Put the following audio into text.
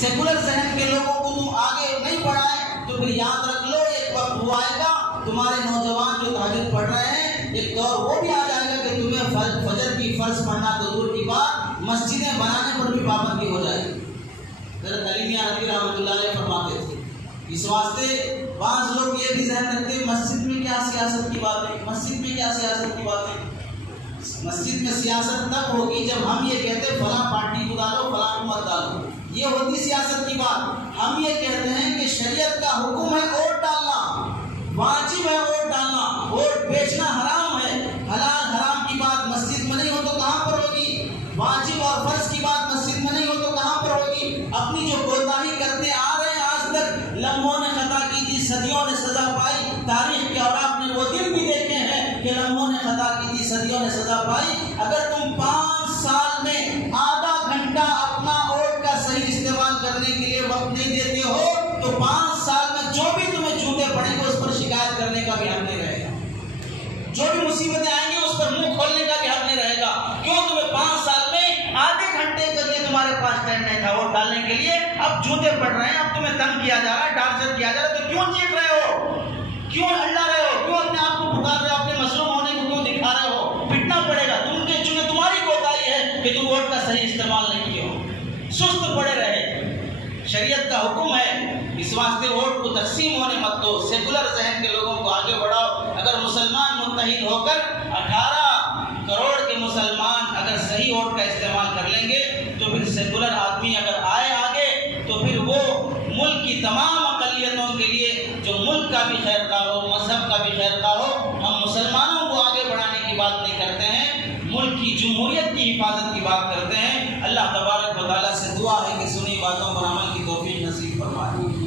Secular ذہن کے لوگوں کو تم آگے نہیں بڑھائے تو پھر یاد رکھ لو ایک وقت وہ آئے گا تمہارے نوجوان جو تہجد پڑھ رہے ہیں ایک دور وہ بھی آ جائے گا کہ تمہیں فجر کی فرض پڑھنا تو دور کی بات مسجدیں بنانے پر بھی پابندی ہو جائے گی۔ حضرت علی میاں ندوی رحمۃ اللہ علیہ فرماتے تھے اس واسطے بعض لوگ یہ بھی ذہن رکھتے ہیں مسجد میں کیا سیاست کی بات ہے، مسجد میں کیا سیاست کی بات ہے۔ مسجد میں سیاست تب ہوگی جب ہم یہ کہتے ہیں فلاں پارٹی کو ڈالو فلاں کو مت ڈالو، یہ ہوتی سیاست کی بات۔ ہم یہ کہتے ہیں کہ شریعت کا حکم ہے ووٹ ڈالنا، واجب ہے ووٹ ڈالنا، ووٹ بیچنا حرام ہے، حلال حرام کی بات مسجد میں نہیں ہو تو کہاں پر ہوگی، واجب اور فرض کی بات مسجد میں نہیں ہو تو کہاں پر ہوگی۔ اپنی جو کوتاہی کرتے آ رہے ہیں آج تک، لمحوں نے خطا کی تھی صدیوں نے سزا پائی، تاریخ کے اوراق نے وہ دن بھی دیکھے ہیں کہ لمحوں نے خطا کی تھی صدیوں نے سزا پائی۔ اگر تم 5 سال میں آدھا گھنٹہ اپنا ووٹ کا صحیح استعمال کرنے کے لیے وقت نہیں دیتے ہو تو 5 سال میں جو بھی تمہیں جھوٹے پڑیں گے اس پر شکایت کرنے کا بھی حق نہیں رہے گا، جو بھی مصیبتیں آئیں گی اس پر منہ کھولنے کا بھی حق نہیں رہے گا۔ کیوں تمہیں 5 سال میں آدھے گھنٹے کے لیے تمہارے پاس ٹائم نہیں تھا ووٹ ڈالنے کے لیے، اب جھوٹے پڑ رہے ہیں، اب تمہیں تنگ کیا جا رہا ہے، ٹارچر کیا جا رہا ہے، تو کیوں چیخ رہے ہو، کیوں ہلّا رہے ہو، کیوں اپنے آپ کو پکار رہے ہو، اپنے مظلوم ہونے کو کیوں دکھا رہے ہو؟ پٹنا پڑے گا چونکہ تمہاری کوتاہی ہے کہ تم ووٹ کا صحیح استعمال نہیں کیے ہو، سست پڑے رہے۔ شریعت کا حکم ہے اس واسطے ووٹ کو تقسیم ہونے مت دو، سیکولر ذہن کے لوگوں کو آگے بڑھاؤ۔ اگر مسلمان متحد ہو کر 18 کروڑ کے مسلمان اگر صحیح ووٹ کا استعمال کر لیں گے تو پھر سیکولر آدمی اگر آئے آگے تو پھر وہ ملک کی تمام اقلیتوں کے لیے جو ملک کا بھی خیر خواہ ہو، مذہب کا بھی خیر خواہ ہو، ہم مسلمانوں کو آگے بڑھانے کی بات نہیں کرتے ہیں، ملک کی جمہوریت کی حفاظت کی بات کرتے ہیں۔ اللہ تبارک و تعالیٰ سے دعا ہے کہ سنی باتوں پر عمل کی توفیق نصیب فرمائے۔